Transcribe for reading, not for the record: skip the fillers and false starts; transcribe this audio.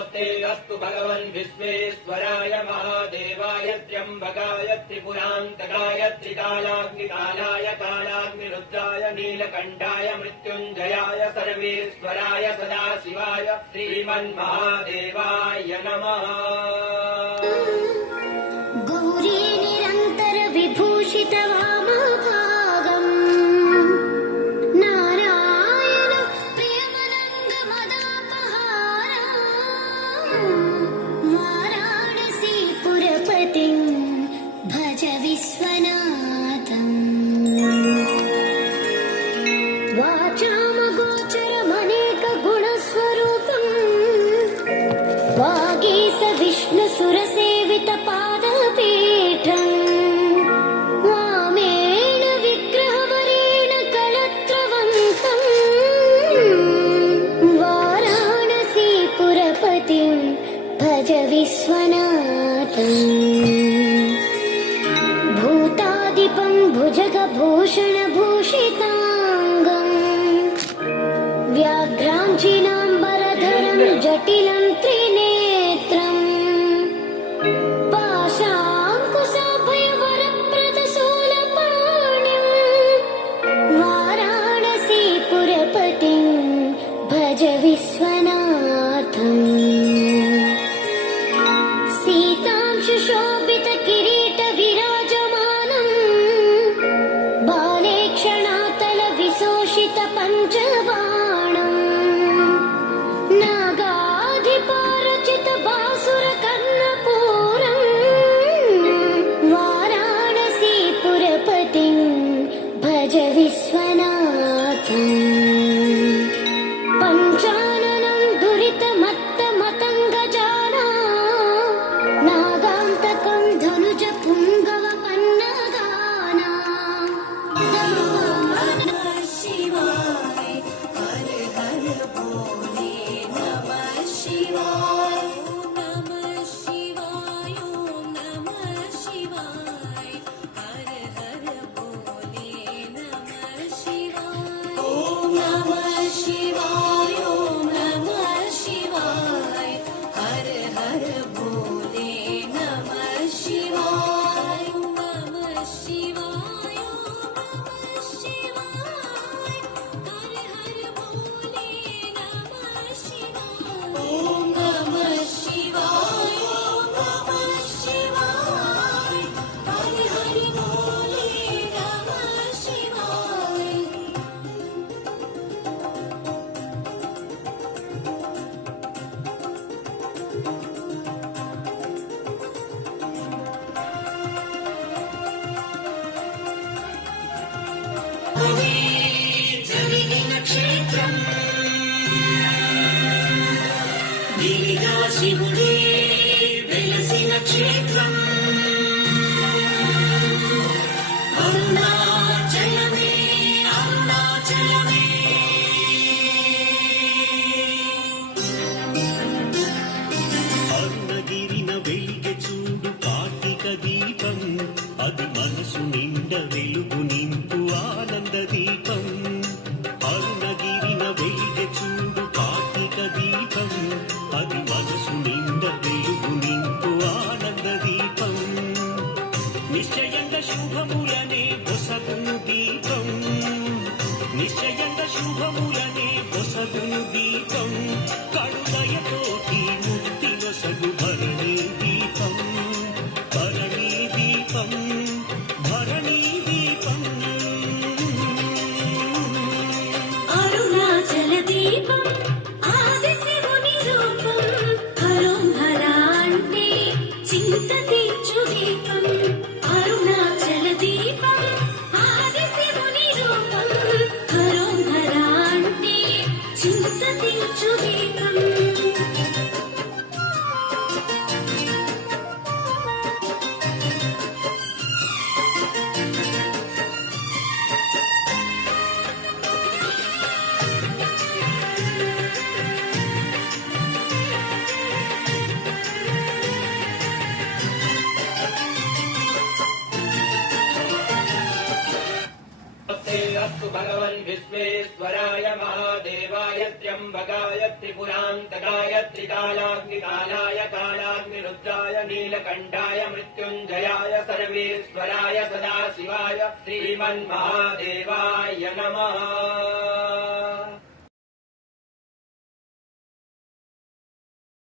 अस्तु भगवन् विश्वेश्वराय महादेवाय त्र्यम्बकाय त्रिपुरान्तकाय त्रिकालाग्निकालाय कालाग्निरुद्राय नीलकण्ठाय मृत्युञ्जयाय सर्वेश्वराय सदाशिवाय श्रीमन्महादेवाय नमः। गौरी निरन्तर विभूषित वागीश विष्णु सुरसेवित पादपीठम् वामेण विग्रहवरेण कलत्रवन्तम् वाराणसीपुरपतिं भज विश्वनाथम्। भूतादिपं भुजगभूषणभूषिताङ्गम् व्याघ्राञ्चिनाम्बरधरं जटिलं त्रिनेत्रम् पाशाङ्कुशाभयवरप्रदशूलपाणिम् वाराणसीपुरपतिं भज विश्वनाथम्। सीतांशुशोभितकिरीटविराजमानम् बाले क्षणातलविशोषित पञ्चबाणम् नागाधिपारचित बासुरकर्णपूरम् वाराणसीपुरपतिं भज विश्वनाथम्। पञ्चाननं दुरितमत्तमतङ्गजाला नागान्तकं धनुज पुङ्गव पन्नगाना नमः शिवाय हर हर भोले नमः शिवाय नमः शिवाय नमः शिवाय हर हर भोले नमः शिवाय नमः शिवाय नमः शिवाय हर हर भोले नमः शिवाय नमः शिवाय नमः शिवाय हर हर भोले नमः शिवाय नमः शिवाय नमः शिवाय हर हर भोले नमः शिवाय। క్షేత్రం గిరిగా శివుడే వెలసిన క్షేత్రం అరుణాచలమే అరుణాచలమే అరుణగిరిన వెలిగె చూడు కార్తీక దీపం అది మనసు నిండ వెలుగు నింపు ఆనంద దీపం అరుణగిరిన వెలిగె చూడు కార్తీక దీపం అది మనసు నిండ వెలుగు నింపు ఆనంద దీపం నిశ్చయంగా శుభములనే పొసగును దీపం నిశ్చయంగా శుభములనే పొసగును దీపం కరుణయతోటి ముక్తి నొసగు భరణీ దీపం భరణీ దీపం భరణీ దీపం అరుణాచల దీపం ఆది శివుని రూపం హరోహర అంటే చింత తీర్చు దీపం అరుణాచల దీపం ఆది శివుని రూపం హరోహర అంటే చింత తీర్చు దీపం भगवन् विश्वेश्वराय महादेवाय त्र्यम्बकाय त्रिपुरान्तकाय त्रिकालाग्निकालाय कालाग्निरुद्राय नीलकण्ठाय मृत्युञ्जयाय सर्वेश्वराय सदाशिवाय श्रीमन्महादेवाय नमः।